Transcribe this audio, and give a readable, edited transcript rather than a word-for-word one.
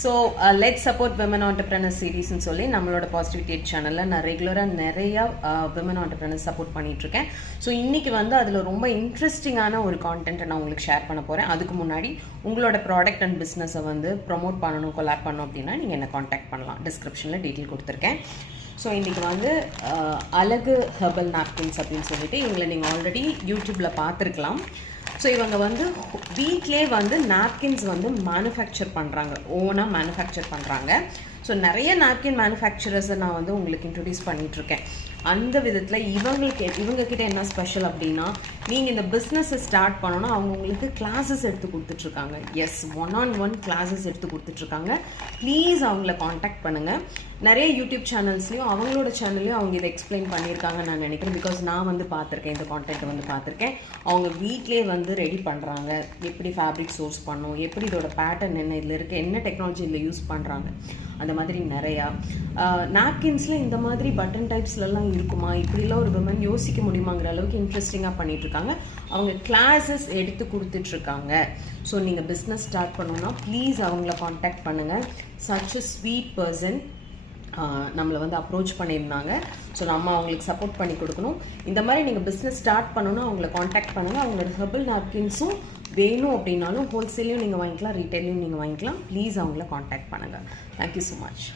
So let support women entrepreneur சீரீஸ்ன்னு சொல்லி நம்மளோட பாசிட்டிவிட்டி சேனலில் நான் ரெகுலராக நிறையா விமன் ஆண்டர்பிரினர் சப்போர்ட் பண்ணிகிட்ருக்கேன். ஸோ இன்றைக்கி வந்து அதில் ரொம்ப இன்ட்ரெஸ்டிங்கான ஒரு கான்டென்ட்டை நான் உங்களுக்கு ஷேர் பண்ண போகிறேன். அதுக்கு முன்னாடி உங்களோட ப்ராடக்ட் அண்ட் பிஸ்னஸை வந்து ப்ரொமோட் பண்ணணும், கொலாப் பண்ணணும் அப்படின்னா நீங்கள் என்ன காண்டாக்ட் பண்ணலாம். டிஸ்கிரிப்ஷனில் டீட்டெயில் கொடுத்துருக்கேன். ஸோ இன்றைக்கி வந்து அழகு ஹெர்பல் நாப்கின்ஸ் அப்படின்னு சொல்லிட்டு இவங்களை நீங்கள் ஆல்ரெடி யூடியூப்பில் பார்த்துருக்கலாம். ஸோ இவங்க வந்து வீட்லேயே வந்து நாப்கின்ஸ் வந்து மேனுஃபேக்சர் பண்ணுறாங்க, ஓனாக மேனுஃபேக்சர் பண்ணுறாங்க. ஸோ நிறைய நாப்கின் மேனுஃபேக்சரர்ஸை நான் வந்து உங்களுக்கு இன்ட்ரடியூஸ் பண்ணிகிட்ருக்கேன். அந்த விதத்தில் இவங்கக்கிட்ட என்ன ஸ்பெஷல் அப்படின்னா, நீங்கள் இந்த பிஸ்னஸை ஸ்டார்ட் பண்ணணும்னா அவங்க உங்களுக்கு கிளாஸஸ் எடுத்து கொடுத்துட்ருக்காங்க. எஸ், 1-on-1 கிளாஸஸ் எடுத்து கொடுத்துட்ருக்காங்க. ப்ளீஸ் அவங்கள காண்டாக்ட் பண்ணுங்கள். நிறைய யூடியூப் சேனல்ஸ்லையும் அவங்களோட சேனல்லையும் அவங்க இதை எக்ஸ்பிளைன் பண்ணியிருக்காங்கன்னு நான் நினைக்கிறேன். பிகாஸ் நான் வந்து பார்த்துருக்கேன், இந்த கான்டென்ட்டை வந்து பார்த்துருக்கேன். அவங்க வீட்லேயே வந்து ரெடி பண்ணுறாங்க, எப்படி ஃபேப்ரிக் சோர்ஸ் பண்ணணும், எப்படி இதோட பேட்டர்ன் என்ன, இதில் இருக்க என்ன டெக்னாலஜி இதில் யூஸ் பண்ணுறாங்க, அந்த மாதிரி நிறையா நாப்கின்ஸில் இந்த மாதிரி பட்டன் டைப்ஸ்லலாம் இருக்குமா, இப்படிலாம் ஒரு விமன் யோசிக்க முடியுமாங்கிற அளவுக்கு இன்ட்ரெஸ்டிங்காக பண்ணிகிட்ருக்காங்க. அவங்க கிளாஸஸ் எடுத்து கொடுத்துட்ருக்காங்க. ஸோ நீங்கள் பிஸ்னஸ் ஸ்டார்ட் பண்ணணுன்னா ப்ளீஸ் அவங்கள காண்டாக்ட் பண்ணுங்கள். சச் அ ஸ்வீட் பர்சன் நம்மளை வந்து அப்ரோச் பண்ணியிருந்தாங்க. ஸோ நம்ம அவங்களுக்கு சப்போர்ட் பண்ணி கொடுக்கணும். இந்த மாதிரி நீங்கள் பிஸ்னஸ் ஸ்டார்ட் பண்ணணுன்னா அவங்கள காண்டாக்ட் பண்ணுங்கள். அவங்களோட ஹெர்பல் நாப்கின்ஸும் வேணும் அப்படின்னாலும் ஹோல்சேலையும் நீங்கள் வாங்கிக்கலாம், ரீட்டைலையும் நீங்கள் வாங்கிக்கலாம். ப்ளீஸ் அவங்கள காண்டாக்ட் பண்ணுங்கள். Thank you so much.